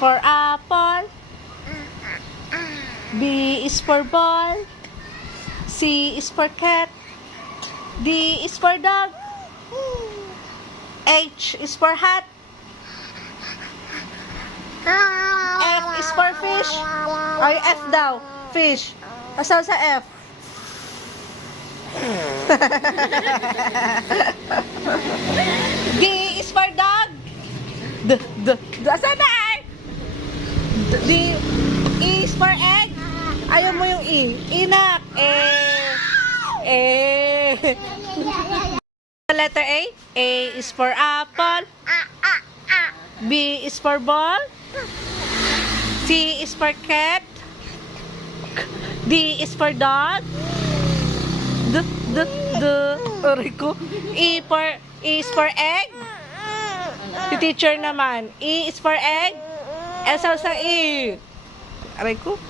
For apple. B is for ball. C is for cat. D is for dog. H is for hat. F is for fish. Ay, F daw. Fish. Asaw sa F? D is for dog. Asan na ay? D. E is for egg. Ayaw mo yung E. Inak. Letter A. A is for apple. B is for ball. C is for cat. D is for dog. Aray ko. E is for egg. Si teacher naman. E is for egg. Esa sa E. Aray ko.